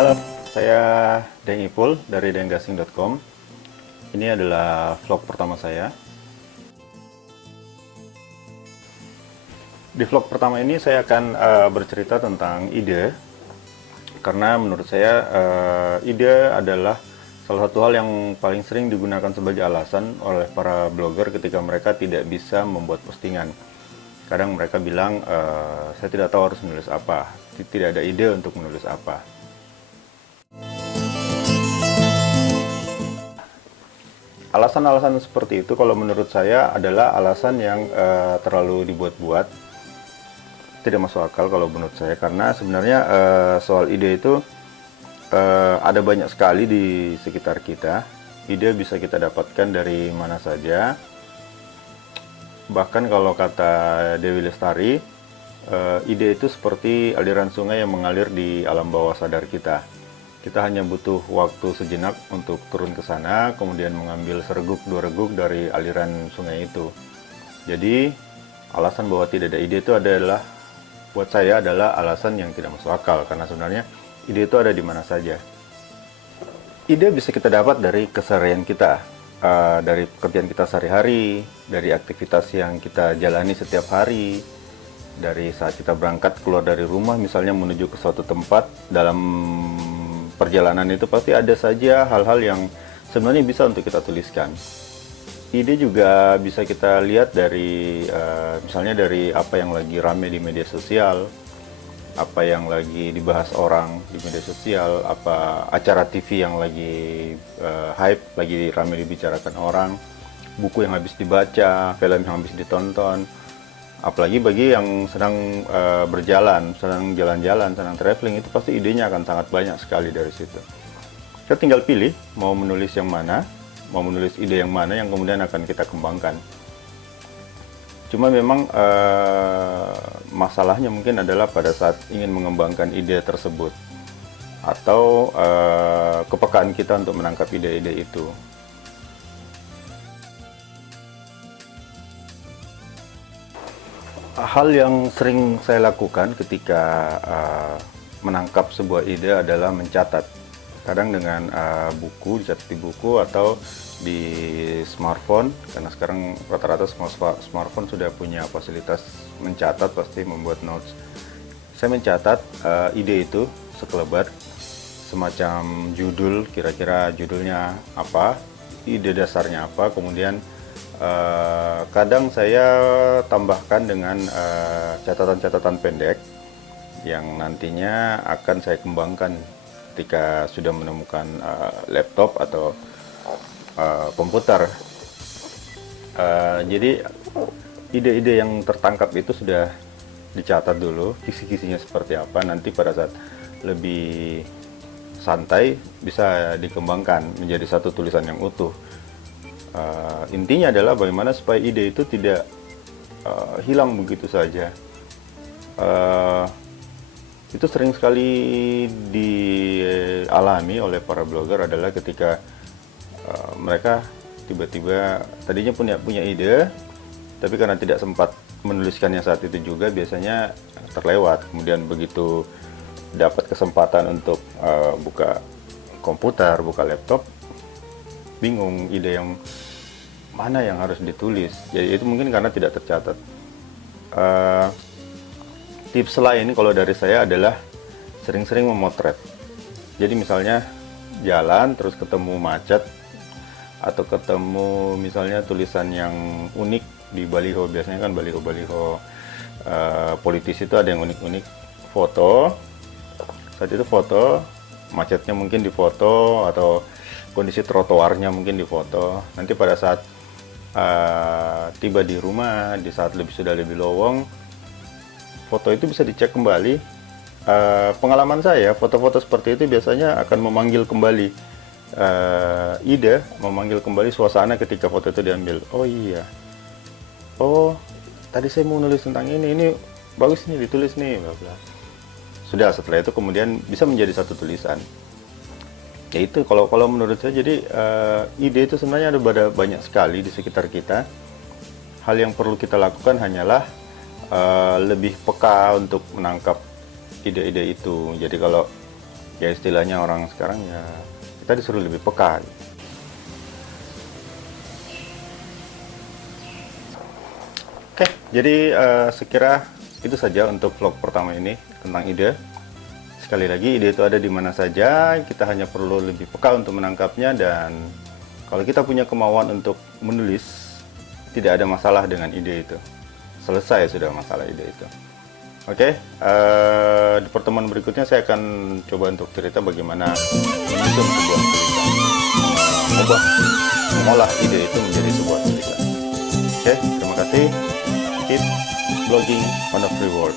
Halo, saya Deng Ipul dari denggasing.com. Ini adalah vlog pertama saya. Di vlog pertama ini saya akan bercerita tentang ide, karena menurut saya ide adalah salah satu hal yang paling sering digunakan sebagai alasan oleh para blogger ketika mereka tidak bisa membuat postingan. Kadang mereka bilang, saya tidak tahu harus menulis apa, tidak ada ide untuk menulis apa. Alasan-alasan seperti itu kalau menurut saya adalah alasan yang terlalu dibuat-buat, tidak masuk akal kalau menurut saya, karena sebenarnya soal ide itu ada banyak sekali di sekitar kita. Ide bisa kita dapatkan dari mana saja. Bahkan kalau kata Dewi Lestari, ide itu seperti aliran sungai yang mengalir di alam bawah sadar kita. Kita hanya butuh waktu sejenak untuk turun ke sana, kemudian mengambil sereguk dua reguk dari aliran sungai itu. Jadi, alasan bahwa tidak ada ide itu adalah, buat saya adalah alasan yang tidak masuk akal, karena sebenarnya ide itu ada di mana saja. Ide bisa kita dapat dari keseharian kita, dari pekerjaan kita sehari-hari, dari aktivitas yang kita jalani setiap hari, dari saat kita berangkat keluar dari rumah, misalnya menuju ke suatu tempat. Dalam perjalanan itu pasti ada saja hal-hal yang sebenarnya bisa untuk kita tuliskan. Ide juga bisa kita lihat dari misalnya dari apa yang lagi rame di media sosial, apa yang lagi dibahas orang di media sosial, apa acara TV yang lagi hype, lagi rame dibicarakan orang, buku yang habis dibaca, film yang habis ditonton. Apalagi bagi yang sedang berjalan, sedang jalan-jalan, sedang traveling, itu pasti idenya akan sangat banyak sekali dari situ. Kita tinggal pilih mau menulis yang mana, mau menulis ide yang mana yang kemudian akan kita kembangkan. Cuma memang masalahnya mungkin adalah pada saat ingin mengembangkan ide tersebut, atau kepekaan kita untuk menangkap ide-ide itu. Hal yang sering saya lakukan ketika menangkap sebuah ide adalah mencatat. Kadang dengan buku, dicatat di buku atau di smartphone, karena sekarang rata-rata semua smartphone sudah punya fasilitas mencatat, pasti membuat notes. Saya mencatat ide itu sekelebat, semacam judul, kira-kira judulnya apa, ide dasarnya apa, kemudian kadang saya tambahkan dengan catatan-catatan pendek yang nantinya akan saya kembangkan ketika sudah menemukan laptop atau komputer. Jadi ide-ide yang tertangkap itu sudah dicatat dulu, kisi-kisinya seperti apa, nanti pada saat lebih santai bisa dikembangkan menjadi satu tulisan yang utuh. Intinya adalah bagaimana supaya ide itu tidak hilang begitu saja. Itu sering sekali dialami oleh para blogger adalah ketika mereka tiba-tiba tadinya punya ide, tapi karena tidak sempat menuliskannya saat itu juga, biasanya terlewat. Kemudian begitu dapat kesempatan untuk buka komputer, buka laptop, bingung ide yang mana yang harus ditulis. Jadi itu mungkin karena tidak tercatat. Tips lain kalau dari saya adalah sering-sering memotret. Jadi misalnya jalan terus ketemu macet, atau ketemu misalnya tulisan yang unik di baliho. Biasanya kan baliho-baliho politisi itu ada yang unik-unik. Foto, saat itu foto, macetnya mungkin difoto, atau kondisi trotoarnya mungkin difoto. Nanti pada saat tiba di rumah, di saat sudah lebih lowong, foto itu bisa dicek kembali. Pengalaman saya, foto-foto seperti itu biasanya akan memanggil kembali ide, memanggil kembali suasana ketika foto itu diambil. Oh iya, oh tadi saya mau nulis tentang ini bagus nih ditulis nih, bla bla. Sudah, setelah itu kemudian bisa menjadi satu tulisan. Ya itu kalau menurut saya. Jadi ide itu sebenarnya ada banyak sekali di sekitar kita. Hal yang perlu kita lakukan hanyalah lebih peka untuk menangkap ide-ide itu. Jadi kalau ya istilahnya orang sekarang ya kita disuruh lebih peka. Oke, jadi sekira itu saja untuk vlog pertama ini tentang ide. Sekali lagi, ide itu ada di mana saja, kita hanya perlu lebih peka untuk menangkapnya, dan kalau kita punya kemauan untuk menulis, tidak ada masalah dengan ide itu. Selesai sudah masalah ide itu. Oke, di pertemuan berikutnya saya akan coba untuk cerita bagaimana menyusun sebuah tulisan, mengolah ide itu menjadi sebuah tulisan. Oke, terima kasih. Keep blogging on a free world.